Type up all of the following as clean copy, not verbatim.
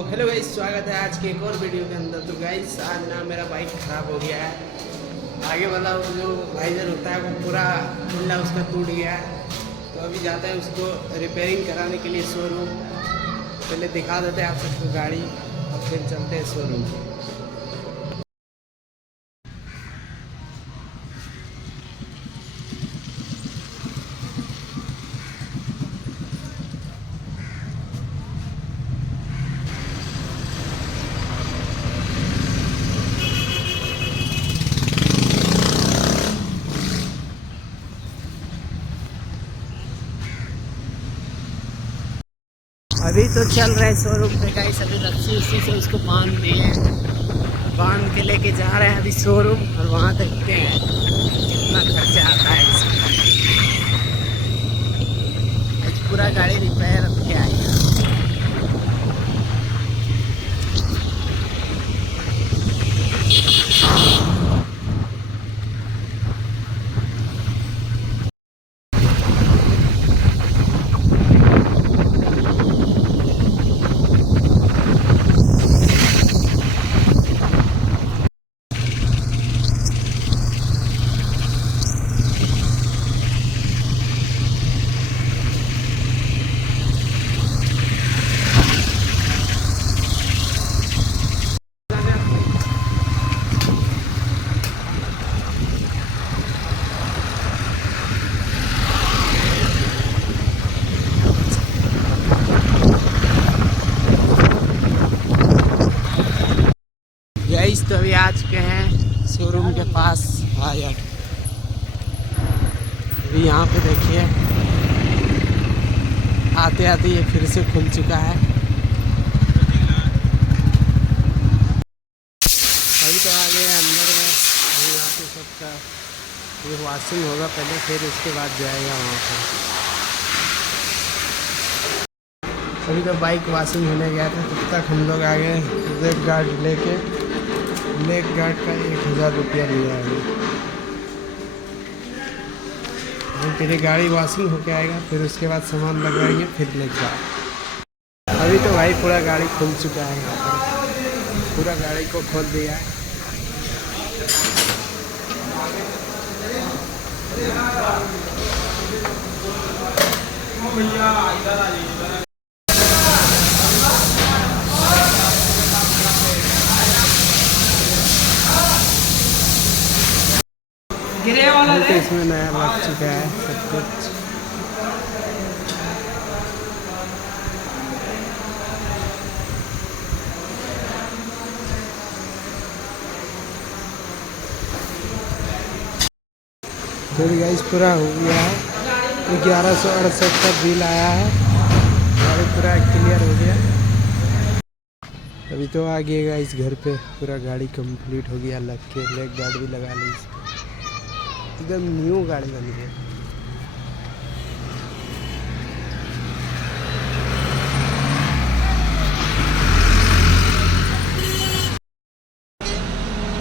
तो hello guys, स्वागत है आज के एक और वीडियो के अंदर। तो गाइस आज ना मेरा बाइक ख़राब हो गया है। आगे वाला वो जो वाइजर होता है वो पूरा कुंडा उसका टूट गया है। तो अभी जाते हैं उसको रिपेयरिंग कराने के लिए शोरूम। पहले दिखा देते हैं आप सबको गाड़ी और फिर चलते हैं शोरूम। अभी तो चल रहा है शोरूम पे गाइस। अभी रस्सी उसी से उसको बांध दिए हैं, बांध के लेके जा रहे हैं अभी शोरूम। और वहाँ देखते हैं कितना खर्चा आता है इसमें। आज पूरा गाड़ी रिपेयर होके आएगा। गाइस तो अभी आ चुके हैं शोरूम के पास। यार अभी यहाँ पे देखिए, आते आते ये फिर से खुल चुका है। अभी तो आ गए अंदर में। अभी यहाँ पे सबका ये वॉशिंग होगा पहले, फिर उसके बाद जाएगा वहाँ पर। अभी तो बाइक वॉशिंग होने गया था, तब तक हम लोग आ गए लेग गार्ड लेके। लेग गार्ड का 1000 रुपया लिया है। फिर गाड़ी वॉशिंग होके आएगा, फिर उसके बाद सामान लगवाएंगे, फिर लेग गार्ड। अभी तो भाई पूरा गाड़ी खुल चुका है। यहाँ पर पूरा गाड़ी को खोल दिया है। तो इसमें नया लग चुका है सब कुछ। तो गाइस पूरा हो गया है। 1168 का बिल आया है और पूरा क्लियर हो गया। अभी तो आ गया इस घर पे पूरा गाड़ी कंप्लीट हो गया लग के। लेग गार्ड भी लगा ली इसको। एकदम न्यू गाड़ी बनी है।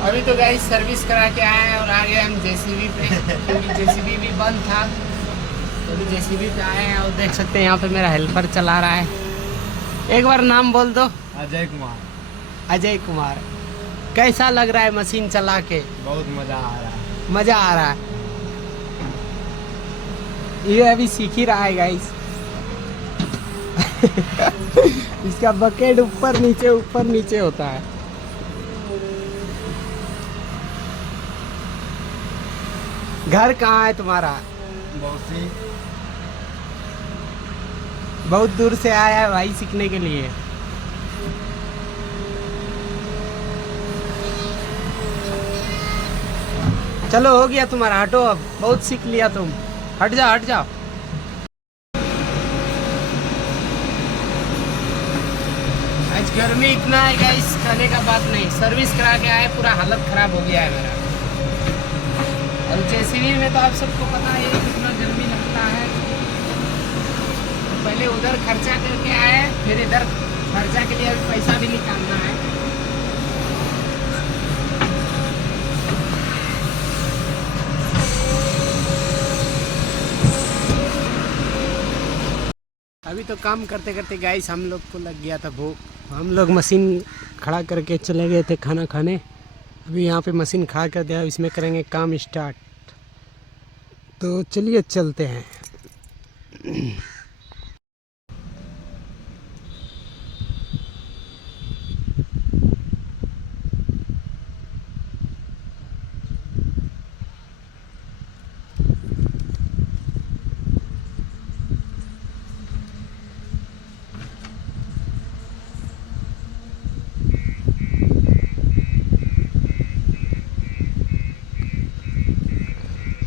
अभी तो गाइस सर्विस करा के आए हैं और आ गए हम जेसीबी पे, क्योंकि जेसीबी भी बंद था। तो अभी जेसीबी पे आए हैं और देख सकते हैं यहाँ पे मेरा हेल्पर चला रहा है। एक बार नाम बोल दो। अजय कुमार। अजय कुमार। कैसा लग रहा है मशीन चला के? बहुत मजा आ रहा है। मजा आ रहा है। ये अभी सीख ही रहा है गाइस। इसका बकेट ऊपर नीचे होता है। घर कहाँ है तुम्हारा? बहुत दूर से आया है भाई सीखने के लिए। चलो हो गया तुम्हारा, हटो अब। बहुत सीख लिया तुम। हट जाओ हट जाओ। आज गर्मी इतना है गाइस, कहने का बात नहीं। सर्विस करा के आए, पूरा हालत खराब हो गया है मेरा। और जेसीबी में तो आप सबको पता है कितना गर्मी लगता है। पहले उधर खर्चा करके आए, फिर इधर खर्चा के लिए पैसा भी निकालना है। अभी तो काम करते करते गाइस हम लोग को लग गया था भूख। हम लोग मशीन खड़ा करके चले गए थे खाना खाने। अभी यहाँ पे मशीन खड़ा कर दिया, इसमें करेंगे काम स्टार्ट। तो चलिए चलते हैं।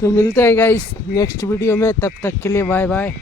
तो मिलते हैं गाइस नेक्स्ट वीडियो में, तब तक के लिए बाय बाय।